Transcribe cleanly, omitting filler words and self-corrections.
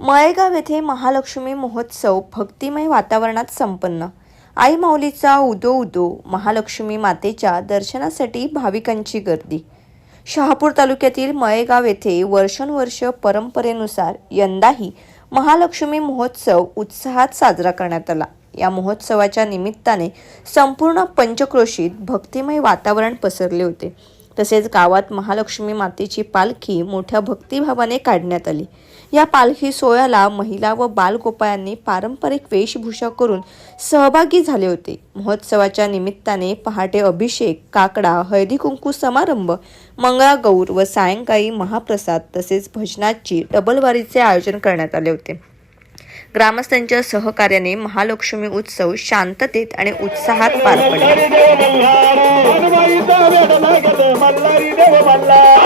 मळेगाव येथे महालक्ष्मी महोत्सव भक्तिमय वातावरणात संपन्न। आई माऊलीचा उदो उदो, महालक्ष्मी मातेच्या दर्शनासाठी भाविकांची गर्दी। शहापूर तालुक्यातील मळेगाव येथे वर्षानुवर्ष परंपरेनुसार यंदाही महालक्ष्मी महोत्सव उत्साहात साजरा करण्यात आला। या महोत्सवाच्या निमित्ताने संपूर्ण पंचक्रोशीत भक्तिमय वातावरण पसरले होते। तसेच गावात महालक्ष्मी मातेची पालखी मोठ्या भक्तिभावाने काढण्यात आली। या पालखी सोहळ्याला महिला व बालगोपाळांनी पारंपरिक वेशभूषा करून सहभागी झाले होते। महोत्सवाच्या निमित्ताने पहाटे अभिषेक, काकडा, हळदी कुंकू समारंभ, मंगळागौर व सायंकाळी महाप्रसाद तसेच भजनाची डबलवारीचे आयोजन करण्यात आले होते। ग्रामस्थांच्या सहकार्याने महालक्ष्मी उत्सव शांततेत आणि उत्साहात पार पडला। भंडार